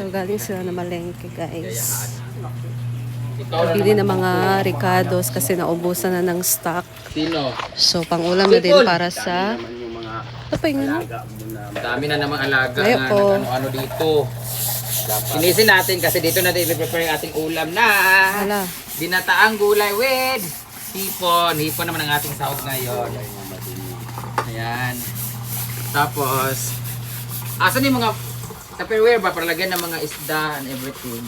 So, galing sila na malengke, guys. Bili ng mga ricados kasi naubusan na ng stock. Sino? So, pang-ulam na din para sa... Ito pa yung ano? Dami na namang alaga Ayaw nga po. ng ano-ano dito. Sinisin natin kasi dito natin i-prepare yung ating ulam na Hala. dinataang gulay with hipon. Hipon naman ang ating sahog ngayon. Ayan. Tapos, asan yung mga Tupperware ba para lagyan ng mga isda and everything?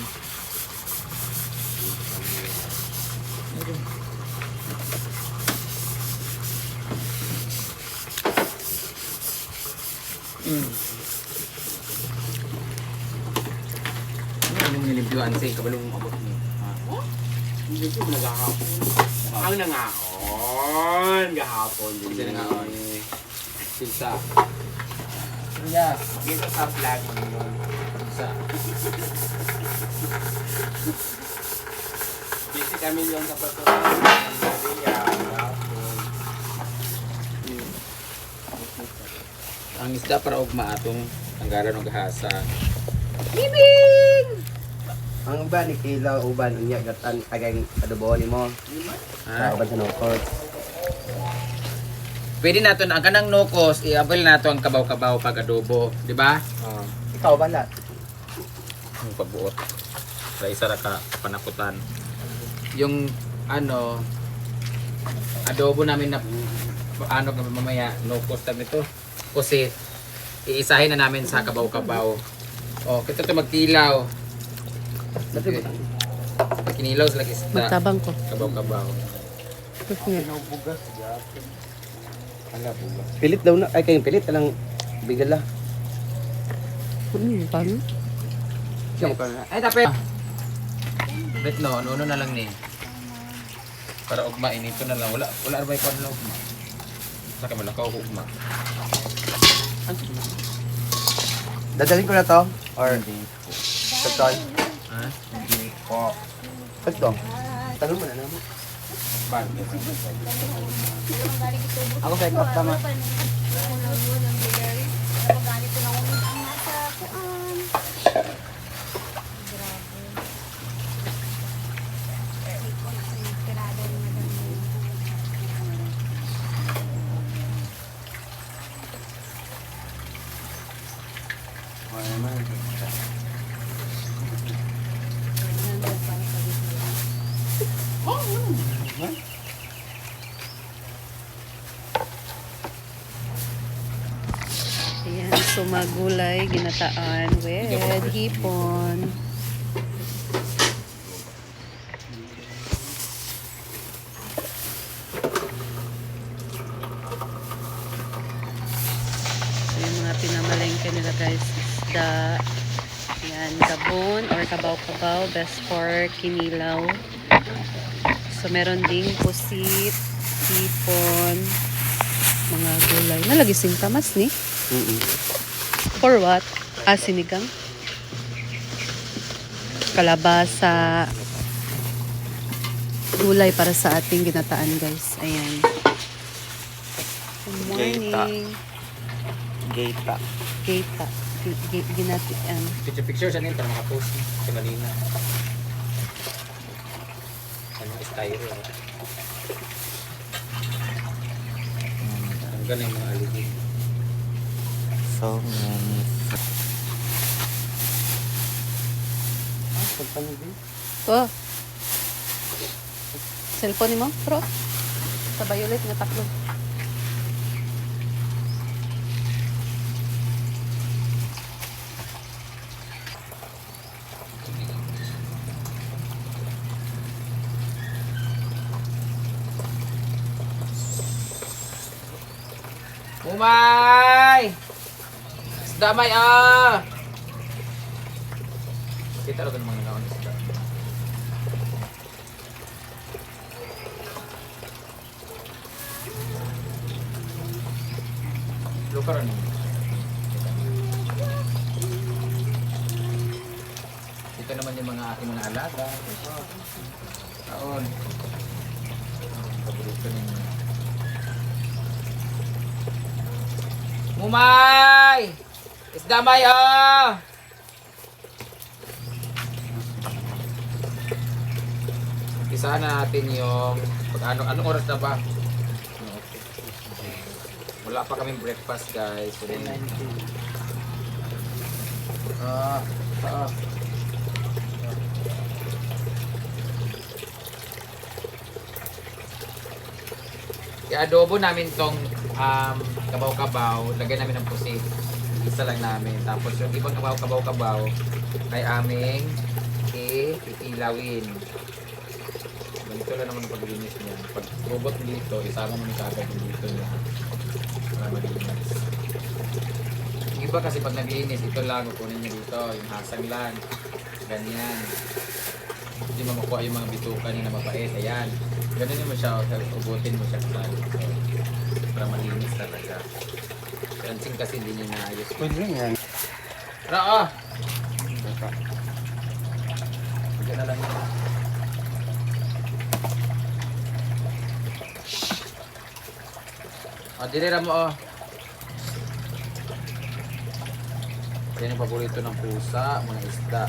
Ano yung nilibyuan sa kabalong abot niyo? Hindi ko nagahapon. Ang nangaon. Gahapon. Hindi nangaon. Silsa. Yeah. Dito sa vlog mo. Silsa. Busy kami yung sa patuloy. Ang isda para ugma atong tanggalan ng gahasa. Ang uban ni Kilaw, uban niya gatan agay adobo ni mo. Ha? Uban sa nokot. Pwede nato ang kanang nukos, i-avail nato ang kabaw-kabaw pag adobo, di ba? Ikaw bala. Yung pagbuot. Sa isa ra ka panakutan. Yung ano adobo namin na ano mamaya nukos tabi to. Kasi iisahin na namin sa kabaw-kabaw. Oh, kito to magtilaw. Okay. Kinilaw sila isda. Magtabang ko. Kabaw-kabaw. Pilit daw na ay kayong pilit talang bigala. Paano? Siya mo ka. Ay, tapos. Bet no, ano na lang ni. Para ugma inito na lang. Wala ba ikaw na ugma? Saka malakaw ugma. Dadalhin ko na to or total. Ha? Hindi po. Ito. Tanong mo na naman. Ako sa ikot tama. Ayan, so magulay, ginataan with hipon. So yung mga pinamalengke nila guys, isda. Ayan, gabon or kabaw-kabaw, best for kinilaw. So meron ding pusit, hipon, mga gulay. Nalagi singkamas ni. For what? Sinigang. Kalabasa. Gulay para sa ating ginataan, guys. Ayan. Good morning. Gata. Gata. Ginatian. Picture sa nil para makapost sa Manila. Ano styro. Ang galing mga aligi. So many. Oh. Cellphone ni mo, bro? Sa violet nga taklo. Umay! Isda may Kita lang mga nagawan isda. Luka rin. Ito naman yung mga aking mga alaga. Taon. Paborito ninyo. Mumay! Isda may umpisahan na natin yung anong oras na ba? Wala pa kaming breakfast guys. So, ah. I-adobo namin tong kabaw-kabaw, lagyan namin ng pusit. Isa lang namin. Tapos yung ibang kabaw-kabaw ay aming iilawin. Ganito lang naman ang paglinis niya. Pag robot dito, isama mo sa agad dito niya. Para malinis. Yung iba kasi pag naglinis, ito lang, kukunin niya dito. Yung hasang lang. Ganyan. Hindi mo makuha yung mga bitukan niya na mapait. Ayan. Ganun mo siya, ubutin mo siya kasali. So, para malinis talaga. Kansing kasi hindi niya naayos. Pwede rin yan. Tara ah! Bigyan na lang yun. O, dinira mo oh. Yan yung paborito ng pusa, mga isda.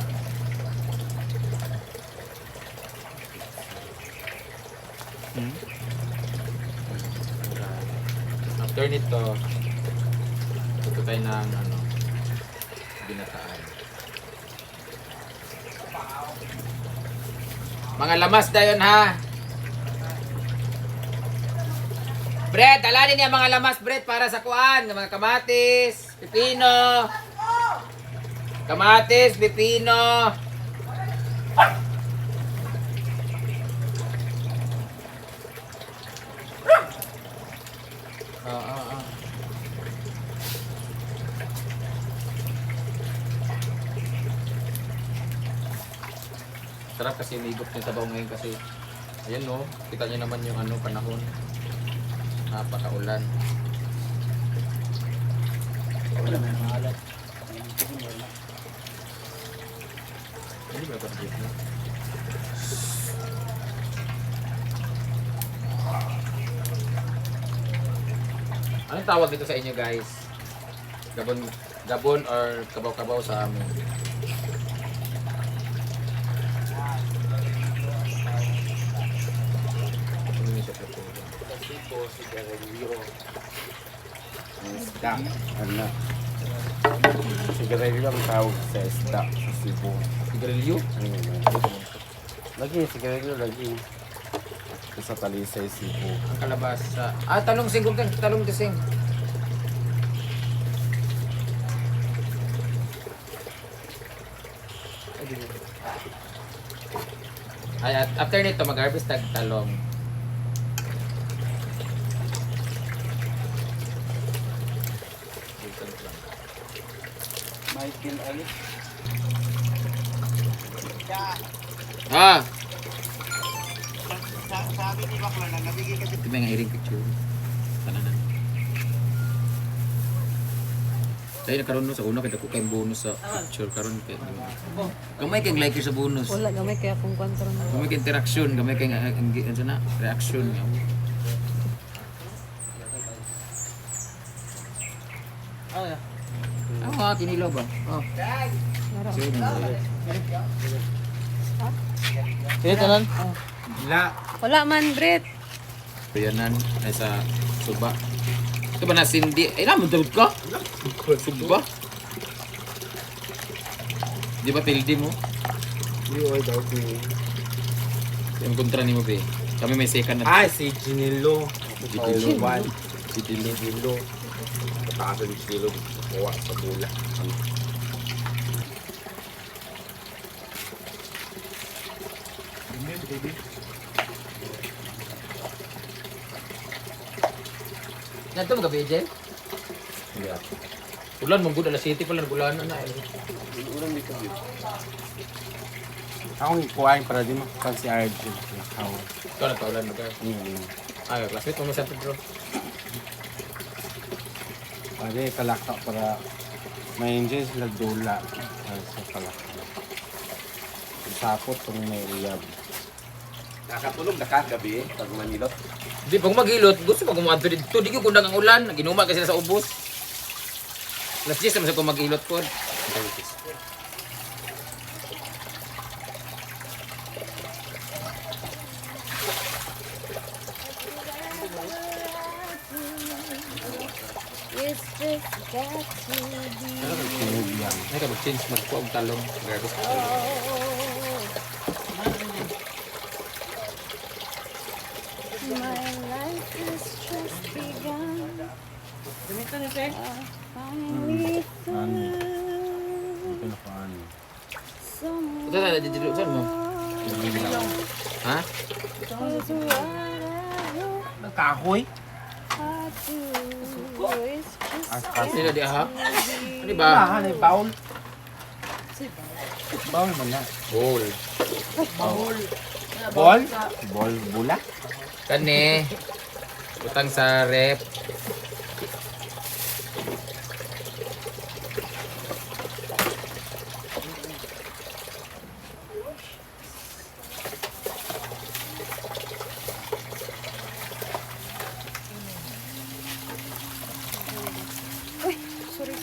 After nito, ito tayo ng binataan. Mga lamas na yun ha. Brett, alanin niya mga lamas Brett para sa kuan. Mga kamatis, pipino. Kamatis, pipino. Sarap kasi umigop yung sabaw ngayon kasi ayan no, kita niyo naman yung panahon. Napakaulan. Ulan na yung alat. Hindi ba ito dito? Anong tawag dito sa inyo guys? Gabon or kabaw-kabaw sa amin? Isda. Ano? Sigarilyo ang tawag sa isda sa Cebu. Sigarilyo? Lagi, sigarilyo lagi. Sa Talisay, Cebu. Ang kalabasa. Talong sing. Talong kasing. Ay, after nito, mag-harvest tag talong. Michael Ali. Sabi ni Bakla na nabigay kasi. Ito ba yung iring picture? Tananan. Dahil nakaroon sa una, kita ko kayong bonus sa picture. Karoon kayo. Gamay kayong like sa bonus. Wala gamay kaya kung kontrol na. Gamay kayong interaction. Gamay kayong reaction. Kinilaw ba? Ito nan? Wala man, Brett. Bayanan ay sa suba. Ito ba na sindi? Ay naman, daud ka? Suba? Di ba tildi mo? Ay, daw ko. Yung kontra ni mo, be. Kami may second na. Ah, si Ginilo. Ginilo. Si Ginilo. Pataas ng Ginilo. Kuha sa bula. Nanto mga BJ? Yeah. Ulan, mong good. Alas 7 pala, nagulan na. Ulan dito. Akong kuhain para di makakal si RJ. Ikaw nagpaulan mo ka. Ay, classmate mo sa Pedro. Pare, kalaka para ma-enjoy sila dula. Sa kalaka. Sapot kung may uyab. Nakatulog na kagabi pag manilot. Di pag magilot, gusto mo kumadto dito. Di ko kundang ang ulan. Ginuma kasi sa ubos. Alas 10 naman sa kung mag-ilot po. Sinog yan. Ay ka mag-change magkuha og talong. Garbis ka talong. My life has just begun. Ganito ni Sir. Finally Ani. found Ito na pa ani. someone Ito na dito saan mo? Ha? who's what I hope Nagkahoy. I do. It's just Sila di ha? Ano ba? Bahan ay baul. Bawal man na. Bowl. Baul. Ball? Ball bula? Kani. Utang sa rep. sorry.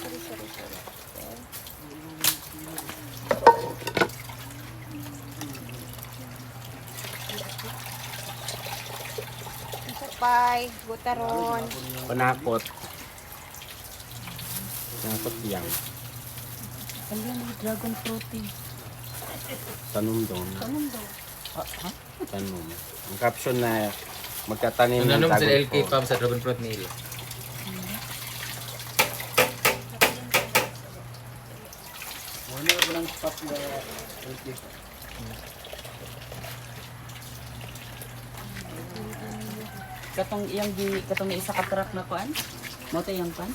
Bye, butaron. Panakot. Panakot yang. Ayan, dragon fruit. Tanong doon. Tanong. Ang caption na magtatanim ng Nanong sa dragon LK fruit. Pub sa Dragon Fruit Nail. Wala ko ng spot na katong iyang katong isa ka truck na kuan. Mo ta iyang kuan.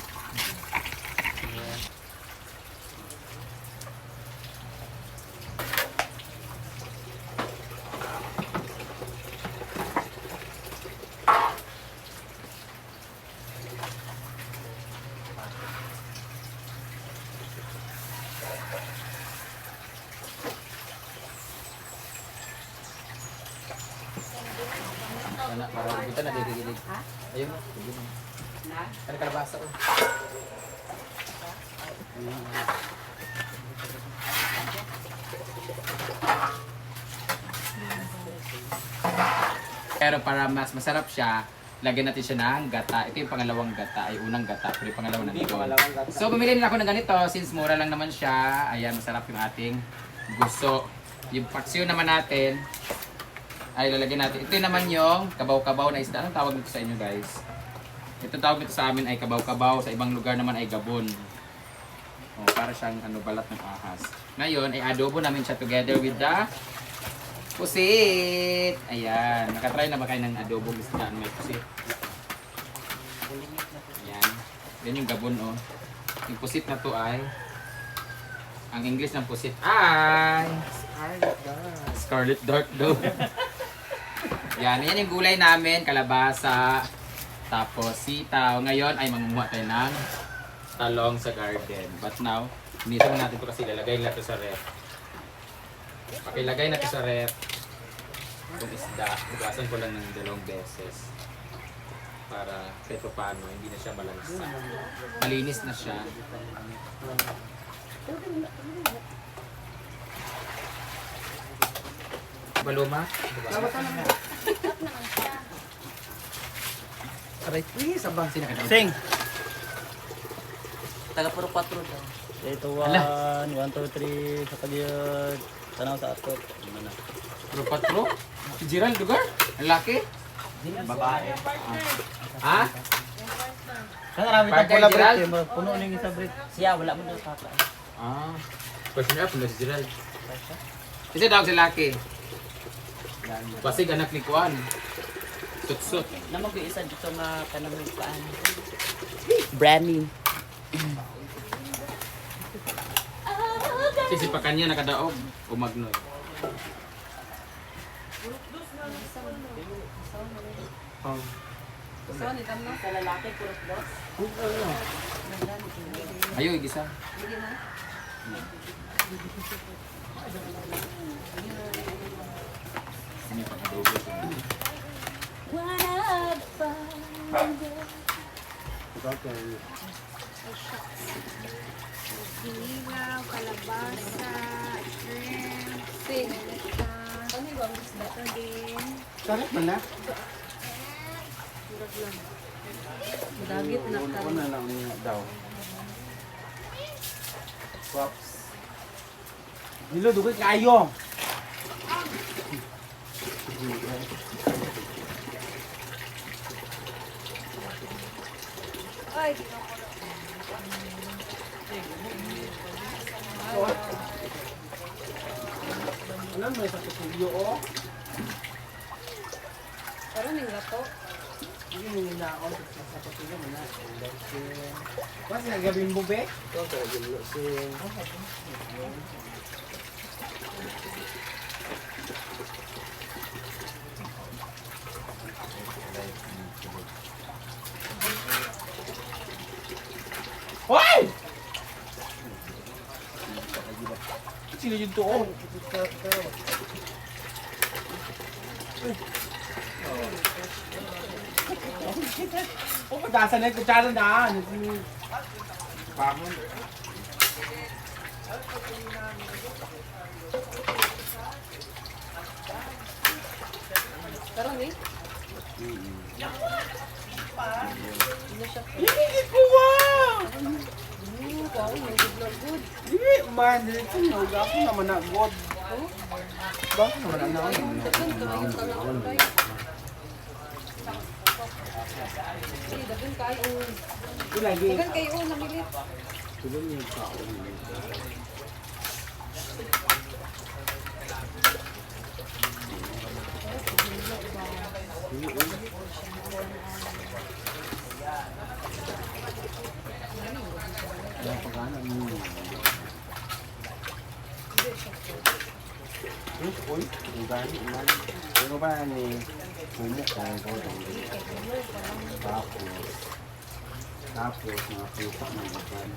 Anak, para kita na didigilig. Ayun mo. Ano kalabasa ko? Pero para mas masarap siya, lagyan natin siya ng gata. Ito yung pangalawang gata, ay unang gata, pero yung pangalawa nandito. So bumili na ako ng ganito since mura lang naman siya. Ayan, masarap yung ating gusto. Yung paksiw naman natin ay lalagyan natin. Ito naman yung kabaw-kabaw na isda. Anong tawag nito sa inyo guys? Ito tawag nito sa amin ay kabaw-kabaw. Sa ibang lugar naman ay gabon. Oh, para siyang balat ng ahas. Ngayon ay adobo namin siya together with the pusit. Ayan. Nakatry na ba kayo ng adobo isda na may pusit? Ayan. Yan yung gabon oh. Yung pusit na to ay ang English ng pusit ay Scarlet Dark daw. Yan yung gulay namin, kalabasa, tapos sitaw. Ngayon ay mangunguha tayo ng talong sa garden. But now, hinisa mo natin ito kasi lalagay natin sa ref. Pakilagay natin sa ref. Itong isda, hugasan ko lang ng 2 beses. Para kahit pa paano, hindi na siya malansa. Malinis na siya. Baluma? Aray, please, abang sinakadang. Sing. Taga puro 4 daw. Ito Ala. 1, 2, 3, sa kagiyod. Tanaw sa ato. Pero patro? Si Gerald, lugar? Ang laki? Babae. Ha? Kaya marami Partner, tayong pula Gerald? break. Puno na yung isa break. Siya, wala mo daw papa. Ah. Question up, si Gerald. Kasi daw si laki. Basig anak ni Kuan. Sut-sut. Na mag-iisa dito nga kanang paan. Brownie. Kasi pa kanya nakadaog. Umagnoy. Oh. Sa lalaki, puro dos. Ayo, igisa. Ini pag-adobo. Sinigaw, kalabasa, shrimp, sing. Again. Sarap man na. Dagit na Una lang niya daw. Dilo, dugay kayo. Ano mo sa kusilyo o? Pero ning lato. Hindi mo nila ako sa kusilyo mo na. Mas nagabing bube? Ito, nagabing si... Hoy! Sino yung tuon? Oh, patasan na yung kutsara na. Pamon. Pero ni. Hingigit ko ba? Wow, may good na good. Hindi, man. Dito na. Ako naman na. God. Bakit naman na ako? Dagan kayo tanawon kay. Dagan kayo. Lagi. Dagan kayo namilit. Uy, iban. Ano ba ni Pumuk na ito? Tapos, mga putak ng iban.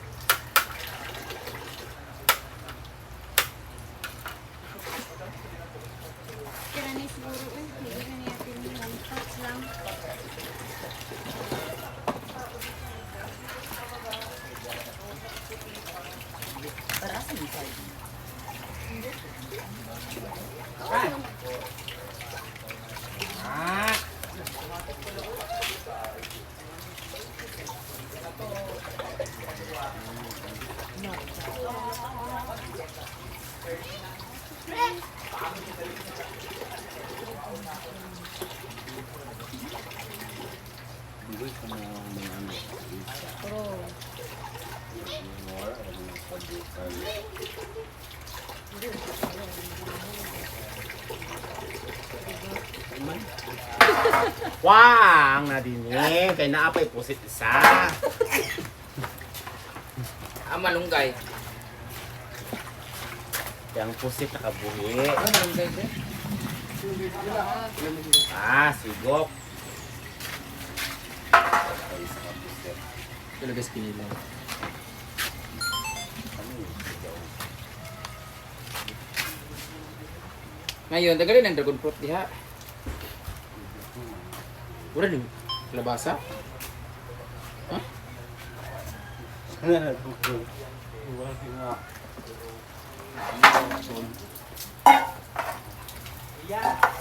Kira ni siguro hindi na niya pinilang touch lang. Para asa ni side? Ah! Hindi ko na mga ano. Pero Wang na din eh. Kaya naapay pusit isa. Malunggay. Kaya ang pusit nakabuhi. Malunggay din. Sigok. Talaga skinilaw. Ngayon, tagalin ang dragon fruit diha. Ura din labasa? Ha?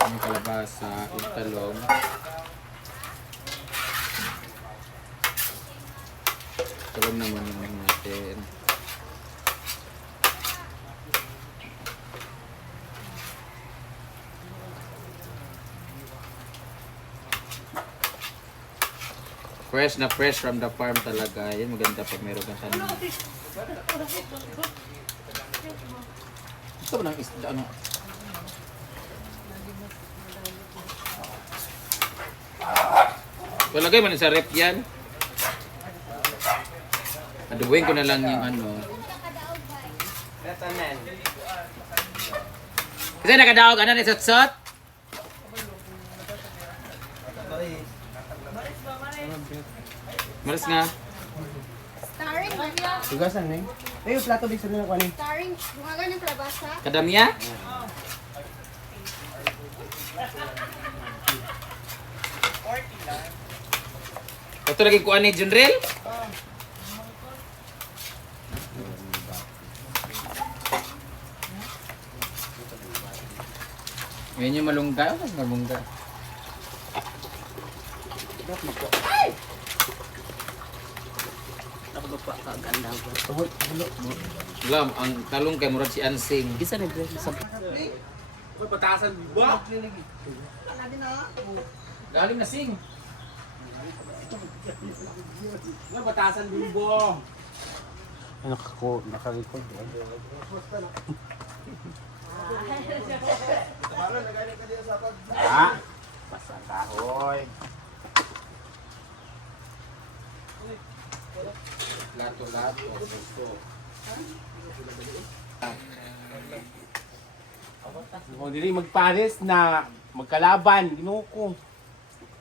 Ang kalabasa, yung talong. Talong naman yung natin. Fresh na fresh from the farm talaga. Yan maganda pag meron kang tanim. Gusto mo ng isda? Ano? Palagay mo na sa rep yan. Adubuhin ko na lang yung ano. Kasi nakadaog, ano ni Sotsot? Maris nga. Starring Maria. Tugasan eh. Yung plato bisa na kunin. Starring bunga ng kalabasa. Kadamya? Ito lagi kuan ni Junrel? Ngayon yung malunggay. Ano yung malunggay? ako pa kaganda ko. Lam, ang talong kay murag si Ansing. Isa na bro sa Uy, patasan ba? Galing na sing. Uy, patasan bumbo. Naka-record. Ha? Basta kahoy. Lato-lato. Gusto. Kung dili magpares na magkalaban, ginuko.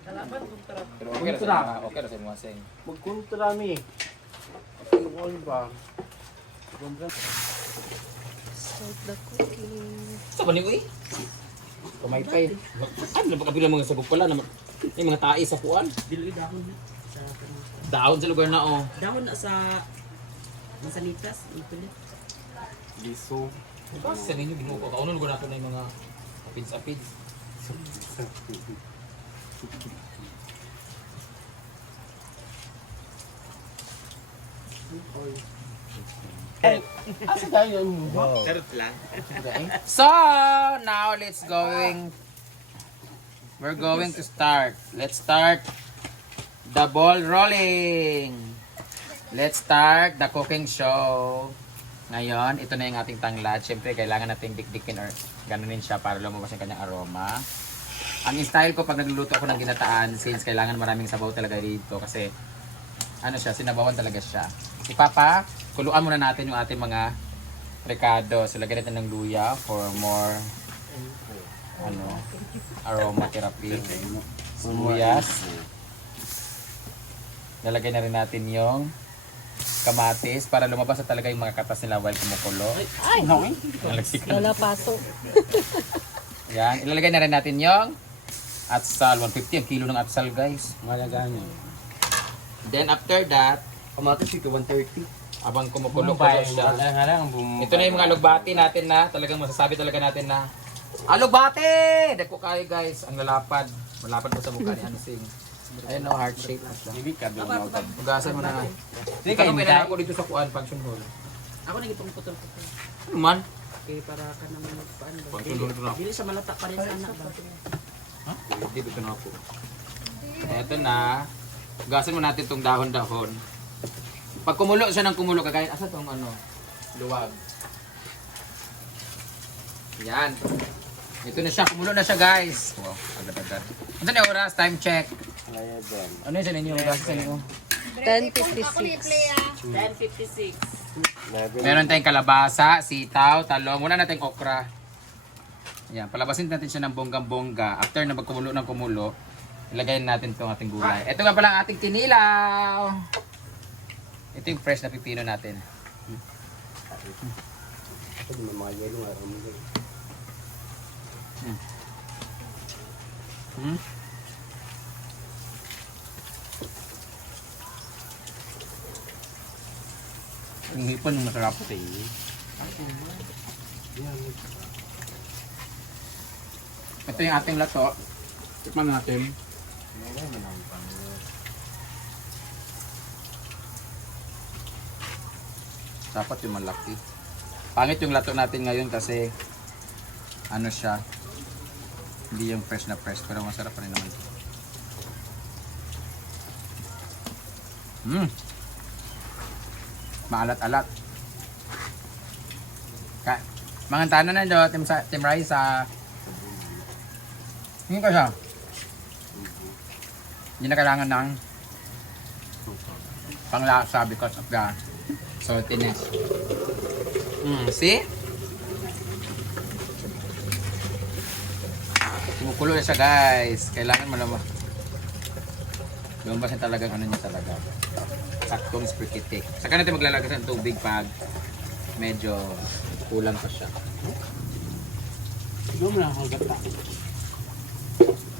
Pero okay ra sa okay ra sa mga sing. Magkontra mi. Ano ba? Start the cooking. Sa ba ni uy? Kumaypay. Ano ba kabila mga sabog pala na may mga tae sa kuan? dili dahon na sa kanang Daon sa lugar na oh. dahon na sa masanitas itulit. Liso. Kasi sa ninyo binuko ka. Unang lugar nato na yung mga apids-apids. Asa tayo yun? Charot lang. So, now we're going to start. Let's start the ball rolling. Let's start the cooking show. Ngayon, ito na yung ating tanglad. Siyempre, kailangan nating dikdikin or ganunin siya para lumabas yung kanyang aroma. Ang style ko pag nagluluto ako ng ginataan, since kailangan maraming sabaw talaga dito kasi ano siya, sinabawan talaga siya. Ipapa, kuluan muna natin yung ating mga recado. So, lagyan natin ng luya for more aromatherapy. Sibuyas. Lalagay na rin natin yung kamatis para lumabas na talaga yung mga katas nila while kumukulo. Ay! Nalagsik na. Wala paso. Yan. Ilalagay na rin natin yung atsal. 150 ang kilo ng atsal, guys. Malaga niya. Then after that, Kamatis ito 130. abang kumukulo-kulo siya. Ito na yung mga alugbati natin na talagang masasabi talaga natin na alugbati! Dako kayo guys, ang lalapad. Malapad po sa mukha ni Hansing. Ayun no, heart shape na siya. Hindi ka doon na. Ugasan mo na nga. Hindi Ikaw meron ako dito sa kuan function hall. Ako nang itong putol-putol. Ano man? Okay, para ka naman magpaan ba? Function hall ito na ako. Dili sa malata pa rin sa anak ba? Dito ito na ako. Eto na. Ugasan mo natin tong dahon-dahon. Pag kumulo siya ng kumulo, kagaya, asa tong ano? Luwag. Yan. Ito na siya, kumulo na siya guys. Wow, agad-agad. Ano na yung oras? Time check. Ano yun sa ninyo? Oras sa inyo? 10:56. 10:56. Meron tayong kalabasa, sitaw, talong. Wala natin okra. Yan, palabasin natin siya ng bonggang-bongga. After na magkumulo ng kumulo, ilagay natin itong ating gulay. Ito nga pala ang ating kinilaw. Ito yung fresh na pipino natin. Hmm? Yung hipon yung masarap. Ito yung ating lato. Tikman natin. Dapat yung malaki. Pangit yung lato natin ngayon kasi ano siya, hindi yung fresh na fresh, pero masarap pa rin naman. Maalat-alat. Mga tanan na do, Team Rice sa hindi ko siya. Hindi na kailangan ng panglasa because of the saltiness. See? Kumukulo na siya guys. Kailangan malama. Lumabas na talagang ano niya talaga. Saktong sprikitik. Saka natin maglalagay ng tubig pag medyo kulang pa siya. Doon mo lang ako gata.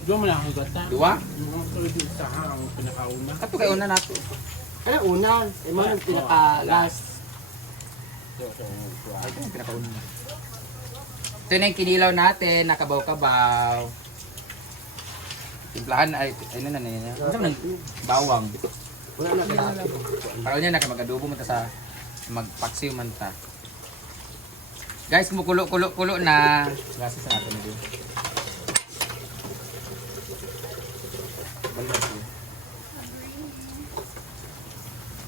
Doon mo lang ako gata. Dua? Yung sa ang pinakauna. Ito kayo una nato. Ano una? Imo ang pinaka-last. Ito yung pinakauna. Ito na yung kinilaw natin. Nakabaw-kabaw. Timplahan ay ano na niya. Bawang. Wala na kaya. Para niya na kay mag-adobo man ta sa magpaksiw man ta. Guys, kumukulo-kulo na. Gasa sa natin din.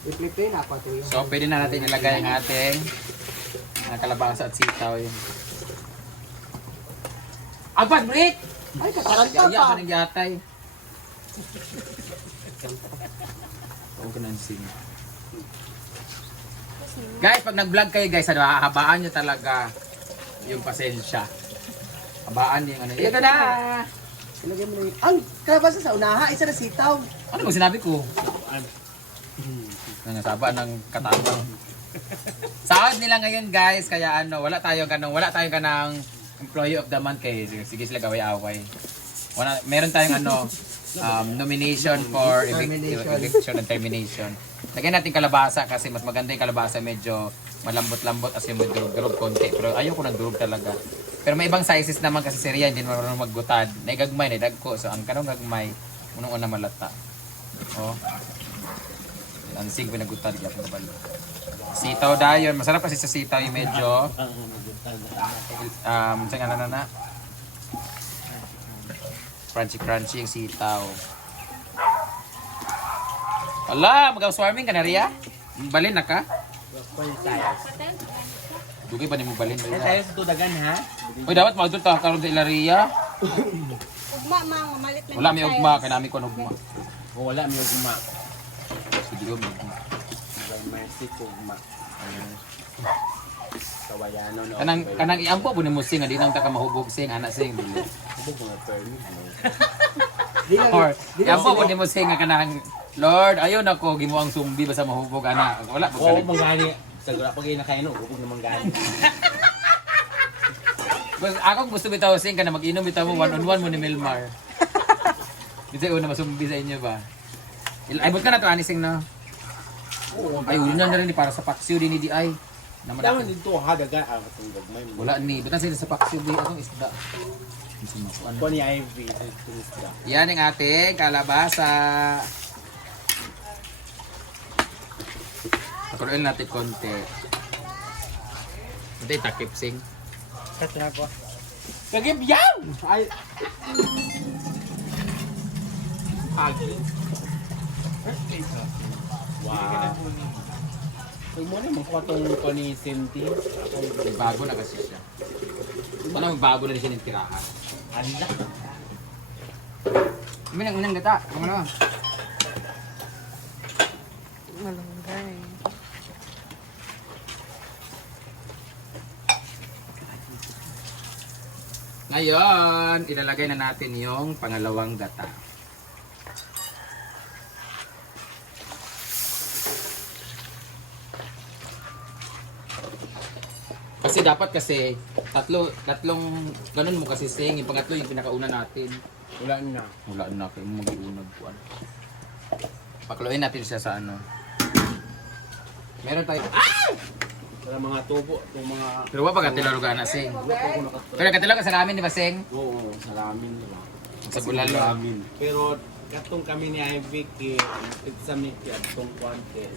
I-flip na pa to yun. So, pwede na natin ilagay ang ating kalabasa at sitaw yun. Abad, Brit! Ay, kataranta Iya pa. ka ng yatay. Huwag ka nang sing. Guys, pag nag-vlog kayo guys, ano, hahabaan nyo talaga yung pasensya. Habaan yung ano. Ito na! Ilagay mo na yun. Ang kalabasa sa unaha, isa na sitaw. Ano ba sinabi ko? Nangasaba ng katabang. Sahod nila ngayon guys, kaya ano, wala tayong kanang employee of the month kay sige sila gaway-away. Meron tayong ano, nomination for eviction and termination. Lagyan natin kalabasa kasi mas maganda yung kalabasa, medyo malambot-lambot kasi may durog-durog konti. Pero ayoko ng durog talaga. Pero may ibang sizes naman kasi si Rian, hindi marunong maggutad. Naigagmay, naidagko. So ang kanong gagmay, unang-una malata. Oh. Ang sig pinagutad gyapon ka balo. Sitaw dayon, masarap kasi sa sitaw yung medyo sa na crunchy yung sitaw. Ala, mag-swarming ka na Ria? Balin na ka? Dugay ba ni mo balin? Tayo sa tudagan ha. Uy, dapat magdul ta karon sa Ilaria. Ugma, mang, mamalit na Wala may ugma, kay nami ko ugma. O wala may ugma. Sige ugma. May siko ugma. Kawayano no. Kanang iampo po ni mo sing, di nang ta ka mahubog sing, anak sing dili. Bug mga permit. Or, iampo po ni mo sing nga kanang Lord, ayaw na ko gimo ang sumbi basta mahubog ana. Wala po Oo, galing. manggani. Sagura pag inakaino, ubog na manggani. Basta ako gusto bitaw sing kana mag-inom bitaw mo one-on-one mo ni Milmar. Bitaw una masumbi sa inyo ba? Ay bot ka na to ani sing na. Ay una na rin ni para sa paksiw din ni di ay. Naman Daman ako. dito ha daga ang gagmay mo. Wala ni, butan sila sa paksiw di atong isda. Gusto mo ko ano? Ko ni Ivy turista. Yan ang ating kalabasa. Pakuloyin natin konti. Ito yung takip sing. Kasi ako. Kagib yan! Ay. Agi. Wow. Kung mo na magpatong ko ni Cindy. Bago na kasi siya. Ano bago na rin siya ng tirahan. Anda. Unang gata. Ano na? Malunggay. Ngayon, ilalagay na natin yung pangalawang gata. Kasi dapat tatlong ganun mo kasi sing, yung pangatlo yung pinakauna natin. Wala na. Wala na kayo mag-iunag po. Pakuluin natin siya sa ano. Meron tayo. Para mga tubo, itong mga... Pero wala pa katilarugan na sing. Pero katilarugan sa namin, di ba sing? Oo, salamin nila. Sa bulalo. Salamin. Pero katong kami ni Ivy kay sa miki at tong kwante.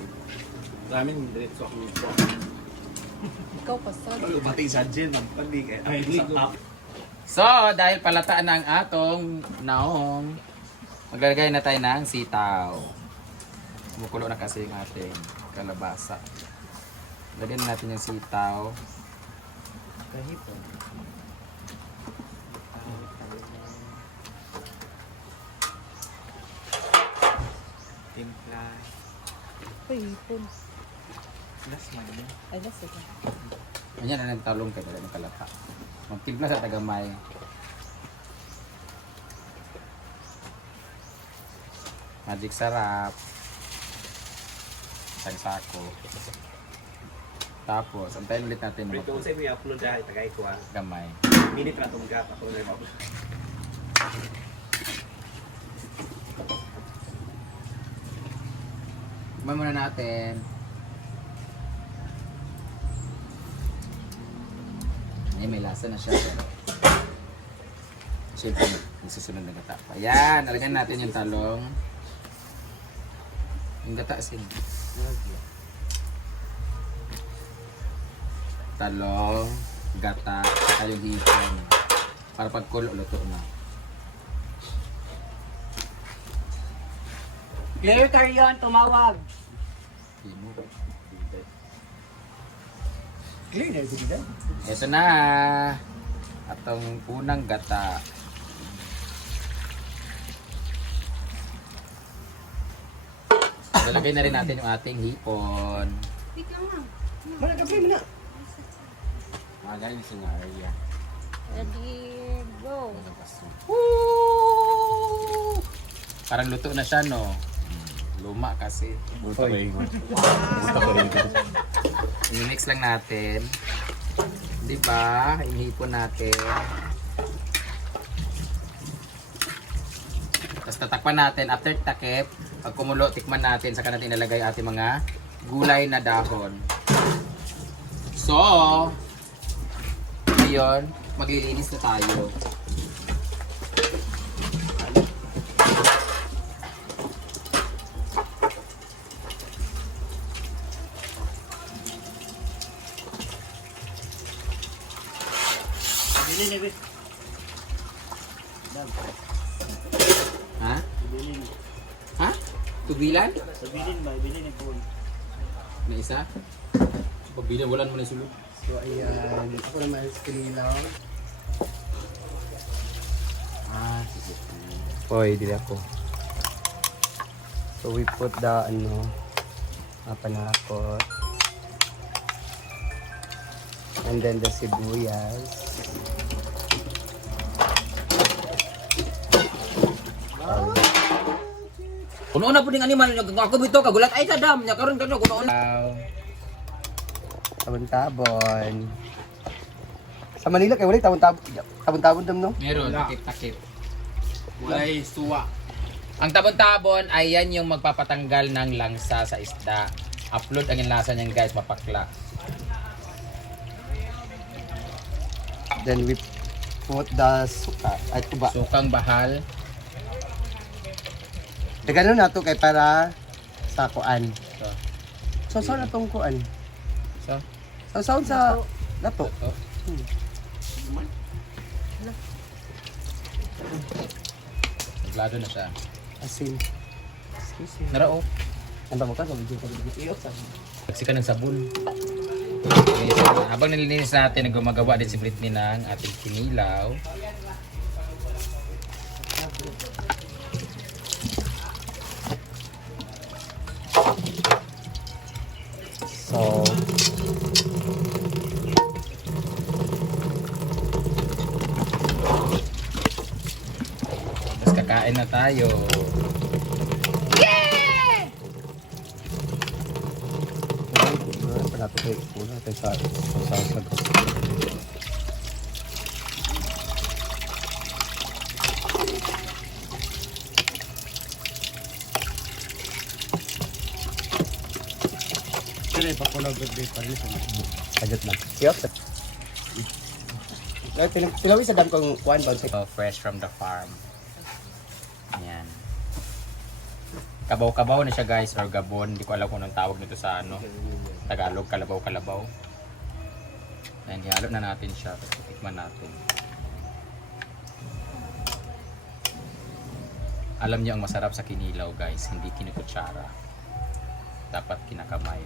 Salamin diretso ako nito. Ikaw pa sa. Pati sa gin, ang pandi kaya. Ay, ligo. So, dahil palataan na ang atong naong, maglalagay na tayo ng sitaw. Kumukulo na kasi yung ating kalabasa. Lagyan natin yung sitaw. Kahito. Timpla. Uy, hipon. Last man. Ay, that's it. Ganyan na ng talong kayo ng kalata. Magtimpla sa tagamay. Magic sarap. Isang sako. Tapos, antayin ulit natin ng Kung sa'yo may upload dahil tagay ko ah. gamay. Minute na itong gap ako na yung Kumain muna natin. Ay, may lasa na siya. Siyempre, may susunod na gata pa. Yan, nalagyan natin yung talong. Ang gata sin. Talong, gata, saka yung hipon. Para pag kulo, luto na. Claire Carion, tumawag. Ito na. Atong unang gata. Lalagay na rin natin yung ating hipon. Wait lang lang. Magay ni Singaria. Ready, go. Woo! Parang luto na siya, no? Luma kasi. I-mix lang natin. Di ba? Inhipon natin. Tapos tatakpan natin. After takip, pag kumulo, tikman natin. Saka natin ilalagay ating mga gulay na dahon. So, ngayon, maglilinis na tayo. Ha? Ha? Tubilan? Sabilin ba? Bilin ni Paul. Na isa? Pabilan, wala naman na sulod. So ayan, ako naman is kinilaw. Ah, sige. Hoy, dili ako. So we put the panakot. And then the sibuyas. Kuno na po ding animal ako bito kagulat ay sadam nya karon kuno na. Tabon-tabon. Sa Manila kay wala tabon-tabon dam no? Meron takip-takip. Walay suwa. Ang tabon-tabon ay yan yung magpapatanggal ng langsa sa isda. Upload ang lasa niyan guys, mapakla. Then we put the suka at tuba. Sukang bahal. Dagano na to kay para sa kuan. So, So na tong kuan. so, So sa lato. oh. Naglado na siya. Asin. Excuse me. Narao. Anda mo ka sa video ko dito sa. Taksi ka ng sabon. Habang nililinis natin, gumagawa din si Britney ng ating kinilaw. So Tapos kakain na tayo. pala to kay pula kay sa Kaya pa pula birthday pa rin sa budget lang. Siyok. Pilawi sa dam kong kuan ba So, fresh from the farm. Ayan. Kabaw-kabaw na siya guys, or gabon. Hindi ko alam kung anong tawag nito sa ano. Tagalog, kalabaw-kalabaw. Ayan, ihalo na natin siya. Tikman natin. Alam niyo ang masarap sa kinilaw guys, hindi kinukutsara. Dapat kinakamay.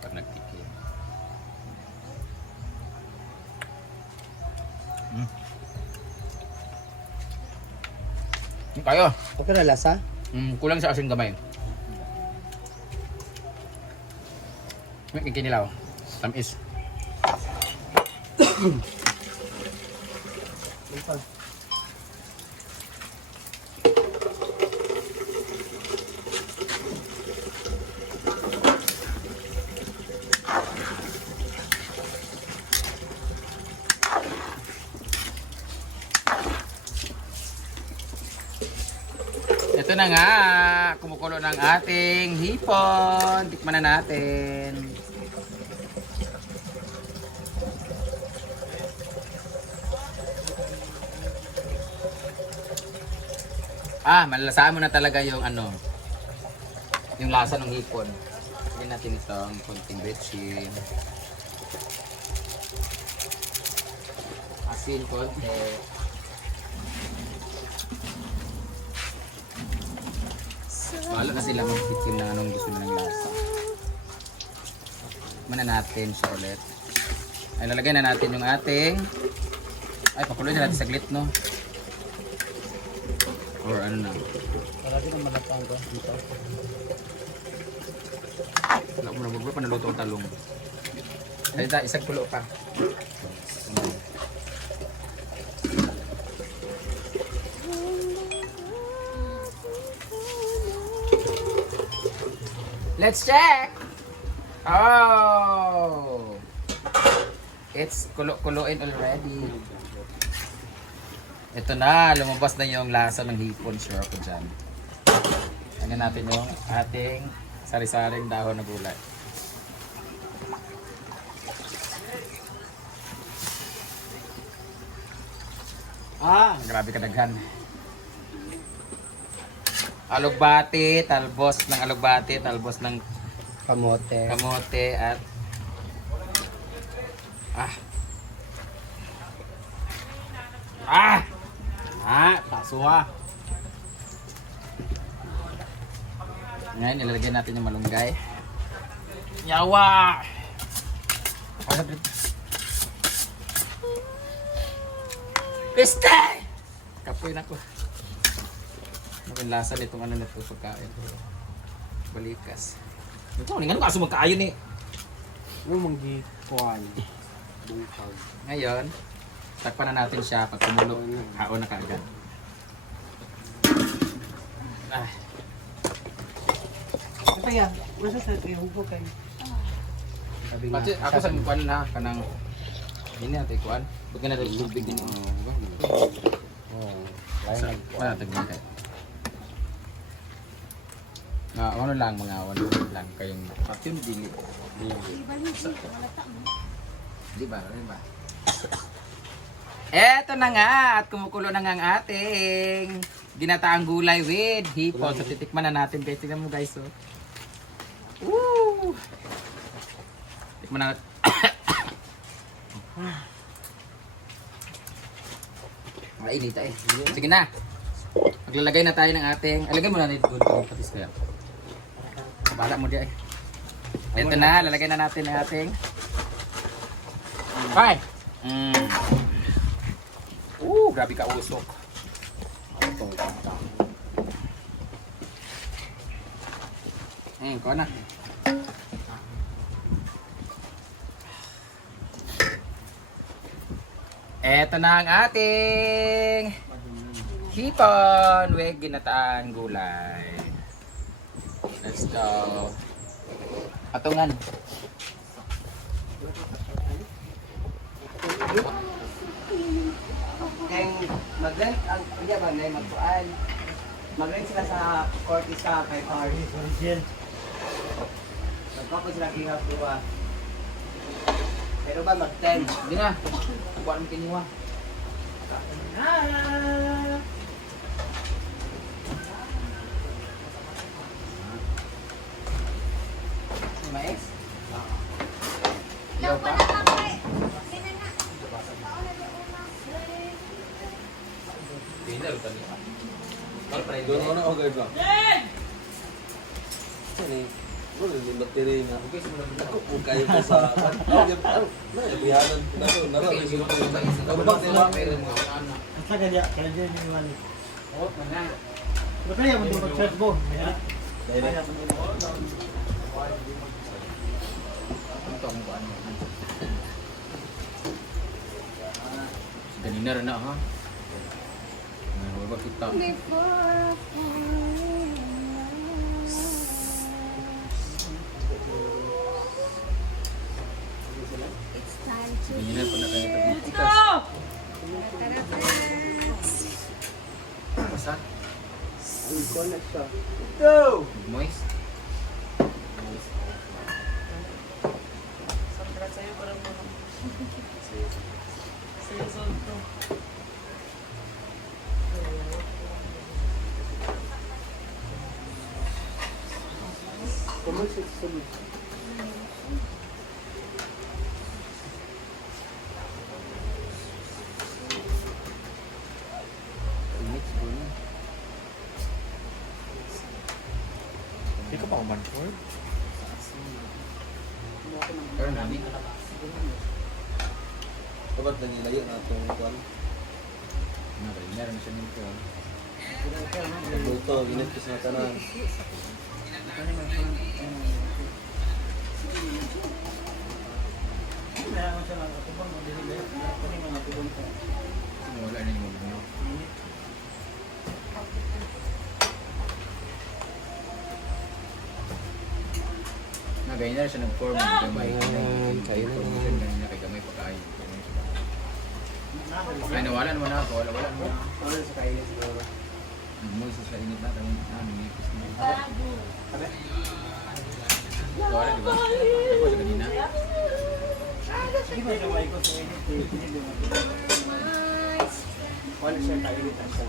Pag nagtikim. Kayo. Okay na lasa? Kulang sa asin gamay. May kinilaw. Tamis. Ito na nga, kumukulo ng ating hipon. Tikman na natin. Malalasaan mo na talaga yung ano, yung lasa ng hipon. Lagyan natin itong konting betchin. Asin konti. Wala na sila mag-tikim na anong gusto nilang lasa. Muna natin siya ulit. Ay, lalagay na natin yung ating... Ay, pakuloy na natin saglit, no? Or ano na. Lagi naman na pang dito. Wala mo na magbuo pa naluto ang talong. Ay, isang kulo pa. Let's check! Oh! It's kulo-kuloin already. Ito na, lumabas na yung lasa ng hipon. Sure ako dyan. Ano natin yung ating sari-saring dahon na gulay. Grabe kadaghan. Alugbati, talbos ng alugbati, talbos ng Kamote. kamote at Pasua. ngayon ilalagay natin yung malunggay. Yawa! Piste! Kapoy na ko. Ano yung lasa nitong ano nito pagkain? Balikas. Ito, nga nung kaso magkaayon eh. Ano manggi kuan? Bungkag. Ngayon, takpan na natin siya pag tumulog. Haon na kaagad. Ito yan. Masa sa yung bukay. Sabi nga. Ako sa kuan na kanang ini natin kuan. Bugyan natin tubig din. Wala tagmay kay. Ano lang mga ano lang kayong patyon dili. Di ba? Eto na nga at kumukulo na nga ang ating ginataang gulay with hipon. So titikman na natin guys. Tingnan mo guys. Oh. Woo! Tikman na natin. Mainita eh. Sige na. Maglalagay na tayo ng ating... Alagay mo na nito doon. Patis kaya. Bahala mo diya eh. Ito na. Lalagay na natin ang ating... Bye! Grabe ka usok. Kuha na. Eto na ang ating hipon with ginataang gulay. Let's go. Patungan. Kaya mag-rent ang kuya ba na magpuan. Mag-rent sila sa court isa kay Paris. Magpapag sila kihap diba. Pero ba mag-10? Hindi na. Buwan mo kinuha. Mais? Daw pa na kami. Pinal pa niya. Mal pa rin. Doon ako guys ba? Sini. Wala din battery na. Okay, simula mo na. Kung kayo pa sa... Biyanan na to. Nara, may sino pa yun. Kababak nila. Asa ka dyan? Kaya dyan yung mali. Oo, na. Baka yan mo din mag-search mo. Ito ang buwan mo. Ganina rin na ha. Ano ba kita? Before it's time to Ganina pa na kayo tagmatikas. Basta? Ang connect siya. Moist? Hindi ka pa kumanford? Pero nani. Dapat na nilayo na itong kwan. Meron siya nito. Luto, ginit ko sa tanan. Kaya mo siya lang katubang, mabilis. Kani mga tubong ko. Wala na yung mga. Ganyan na siya nag-form. Gamay. Kayo na naman. Ganyan na kay gamay pagkain. Ay, nawala naman ako. Wala naman ako. Ano sa kainin siguro? Nagmulis sa init na. Kami nipis na. Wala, di ba? Ako sa kanina. Hindi ba siya maikot sa init? Hindi mo. Wala siya kainin ang sa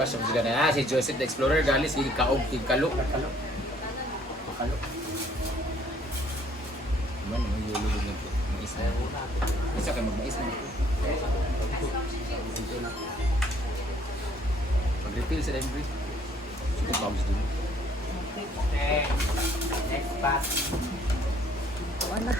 Basta mo sila na, si Joseph the Explorer, galis, si Kaog, si Kalok. Kalok. Man, may yulog ng mais na. Isa kayo mag-mais na. Pag-refill sila yung brief. Ito pause dun. Next batch. Wala.